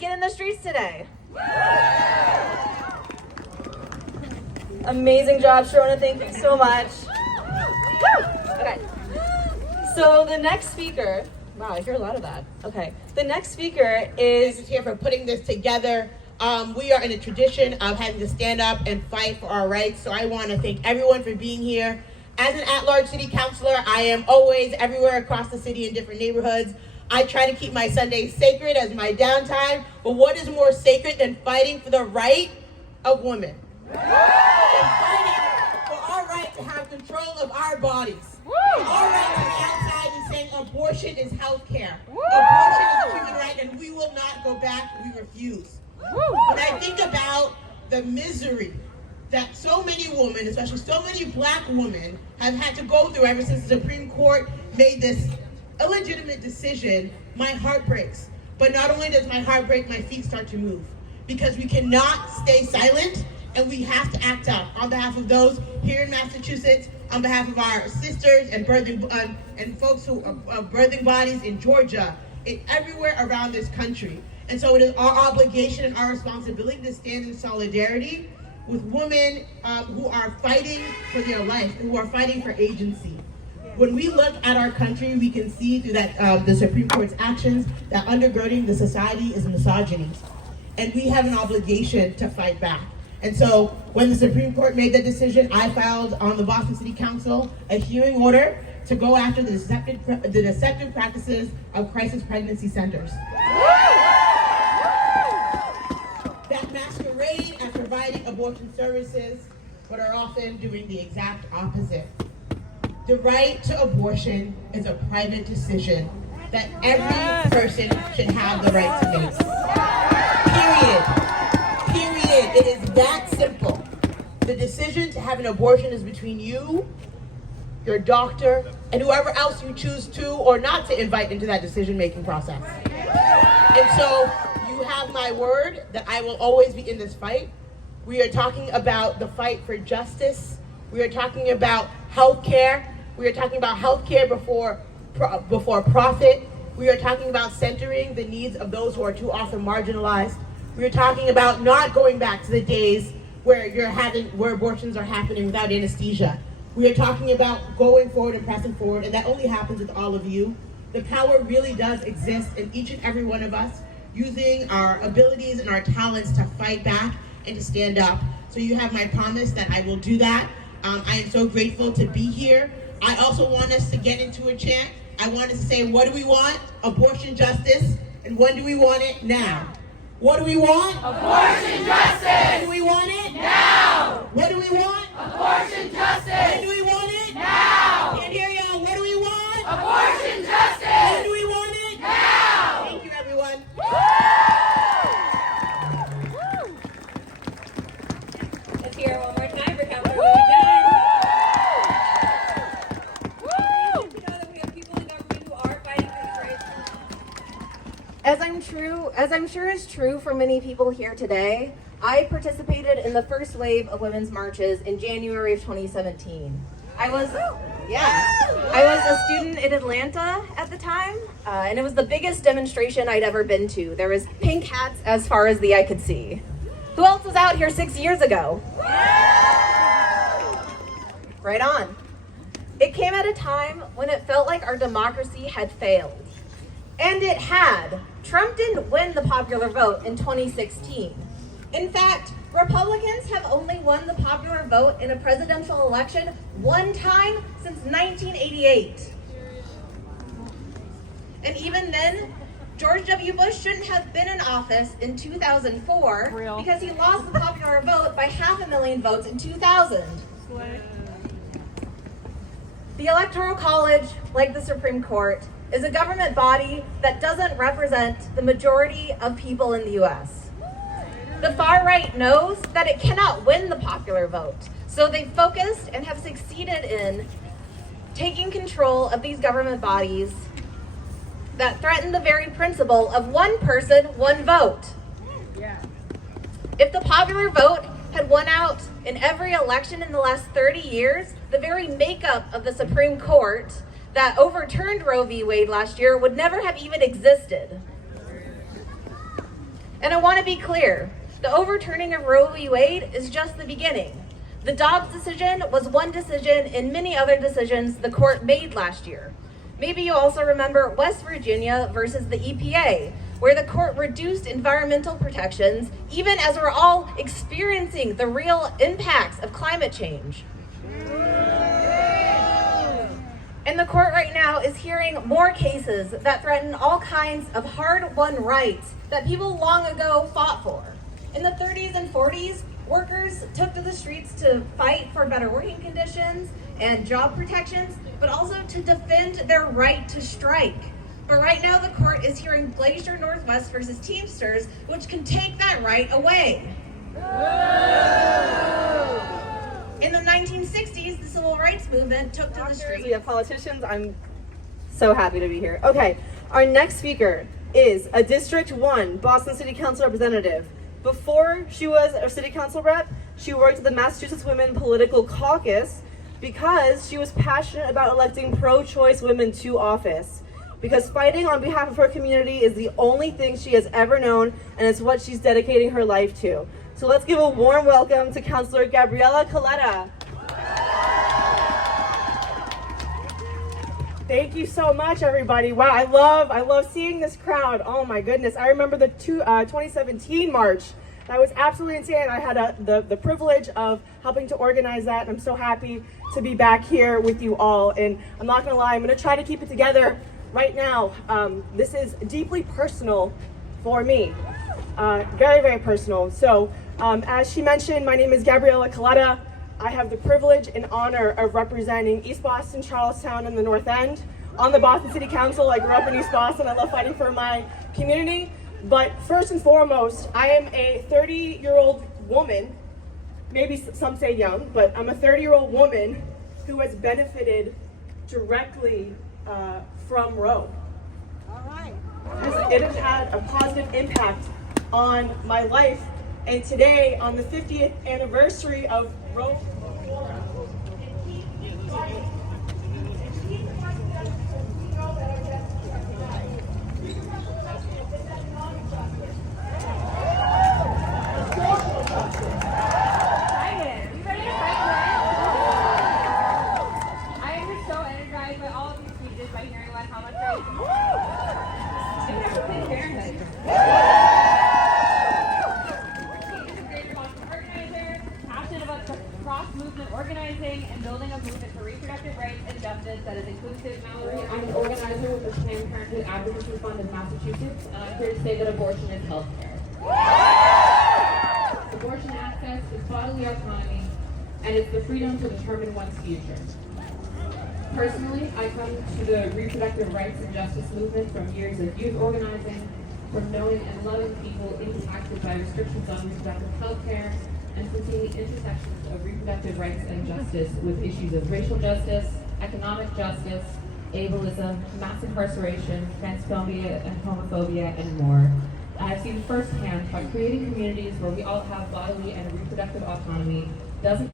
get in the streets today. Amazing job, Sharona. Thank you so much. Okay. So the next speaker, wow, I hear a lot of that. Okay. The next speaker is here for putting this together. We are in a tradition of having to stand up and fight for our rights. So I want to thank everyone for being here. As an at-large city councilor, I am always everywhere across the city in different neighborhoods. I try to keep my Sundays sacred as my downtime. But what is more sacred than fighting for the right of women? And fighting for our right to have control of our bodies. For our right to be outside and saying abortion is health care. Abortion is a human right, and we will not go back. We refuse. When I think about the misery that so many women, especially so many black women, have had to go through ever since the Supreme Court made this illegitimate decision, my heart breaks. But not only does my heart break, my feet start to move. Because we cannot stay silent, and we have to act out on behalf of those here in Massachusetts, on behalf of our sisters and birthing and folks who are birthing bodies in Georgia, and everywhere around this country. And so it is our obligation and our responsibility to stand in solidarity with women who are fighting for their life, who are fighting for agency. When we look at our country, we can see through that the Supreme Court's actions that undergirding the society is misogyny. And we have an obligation to fight back. And so when the Supreme Court made that decision, I filed on the Boston City Council a hearing order to go after the deceptive practices of crisis pregnancy centers. That masquerade as providing abortion services, but are often doing the exact opposite. The right to abortion is a private decision that every person should have the right to make. Period. It is that simple. The decision to have an abortion is between you, your doctor, and whoever else you choose to or not to invite into that decision-making process. And so you have my word that I will always be in this fight. We are talking about the fight for justice. We are talking about health care. We are talking about health care before profit. We are talking about centering the needs of those who are too often marginalized. We are talking about not going back to the days where abortions are happening without anesthesia. We are talking about going forward and pressing forward, and that only happens with all of you. The power really does exist in each and every one of us, using our abilities and our talents to fight back and to stand up. So you have my promise that I will do that. I am so grateful to be here. I also want us to get into a chant. I want us to say, what do we want? Abortion justice. And when do we want it? Now. What do we want? Abortion justice! When do we want it? Now! What do we want? Abortion justice! When do we want it? Now! Can't hear y'all. What do we want? Abortion justice! When do we want it? Now! Thank you, everyone. Let's hear it one more time for Councilor As I'm sure is true for many people here today, I participated in the first wave of women's marches in January of 2017. I was a student in Atlanta at the time, and it was the biggest demonstration I'd ever been to. There was pink hats as far as the eye could see. Who else was out here 6 years ago? Right on. It came at a time when it felt like our democracy had failed. And it had. Trump didn't win the popular vote in 2016. In fact, Republicans have only won the popular vote in a presidential election one time since 1988. And even then, George W. Bush shouldn't have been in office in 2004 because he lost the popular vote by 500,000 votes in 2000. The Electoral College, like the Supreme Court, is a government body that doesn't represent the majority of people in the U.S. The far right knows that it cannot win the popular vote, so they focused and have succeeded in taking control of these government bodies that threaten the very principle of one person, one vote. If the popular vote had won out in every election in the last 30 years, the very makeup of the Supreme Court that overturned Roe v. Wade last year would never have even existed. And I want to be clear, the overturning of Roe v. Wade is just the beginning. The Dobbs decision was one decision in many other decisions the court made last year. Maybe you also remember West Virginia versus the EPA, where the court reduced environmental protections even as we're all experiencing the real impacts of climate change. And the court right now is hearing more cases that threaten all kinds of hard-won rights that people long ago fought for. In the 30s and 40s, workers took to the streets to fight for better working conditions and job protections, but also to defend their right to strike. But right now the court is hearing Glacier Northwest versus Teamsters, which can take that right away. In the 1960s, the civil rights movement took to the streets. We have politicians. I'm so happy to be here. Okay, our next speaker is a District 1 Boston City Council representative. Before she was a city council rep, she worked at the Massachusetts Women Political Caucus because she was passionate about electing pro-choice women to office. Because fighting on behalf of her community is the only thing she has ever known, and it's what she's dedicating her life to. So let's give a warm welcome to Councilor Gabriella Coletta. Thank you so much, everybody. Wow, I love seeing this crowd. Oh my goodness. I remember the 2017 march. That was absolutely insane. I had the privilege of helping to organize that. I'm so happy to be back here with you all. And I'm not gonna lie, I'm gonna try to keep it together right now. This is deeply personal for me. Very, very personal. So, as she mentioned, my name is Gabriella Coletta. I have the privilege and honor of representing East Boston, Charlestown, and the North End on the Boston City Council. I grew up in East Boston. I love fighting for my community. But first and foremost, I am a 30-year-old woman, maybe some say young, but I'm a 30-year-old woman who has benefited directly from Roe. All right. It has had a positive impact on my life. And today, on the 50th anniversary of Roe, organizing and building a movement for reproductive rights and justice that is inclusive. Mallory, I'm an organizer with the Planned Parenthood Advocacy Fund of Massachusetts, and I'm here to say that abortion is health care. Abortion access is bodily autonomy, and it's the freedom to determine one's future. Personally, I come to the reproductive rights and justice movement from years of youth organizing, from knowing and loving people impacted by restrictions on reproductive health care, and from seeing the intersections of reproductive rights and justice with issues of racial justice, economic justice, ableism, mass incarceration, transphobia and homophobia, and more. I've seen firsthand how creating communities where we all have bodily and reproductive autonomy doesn't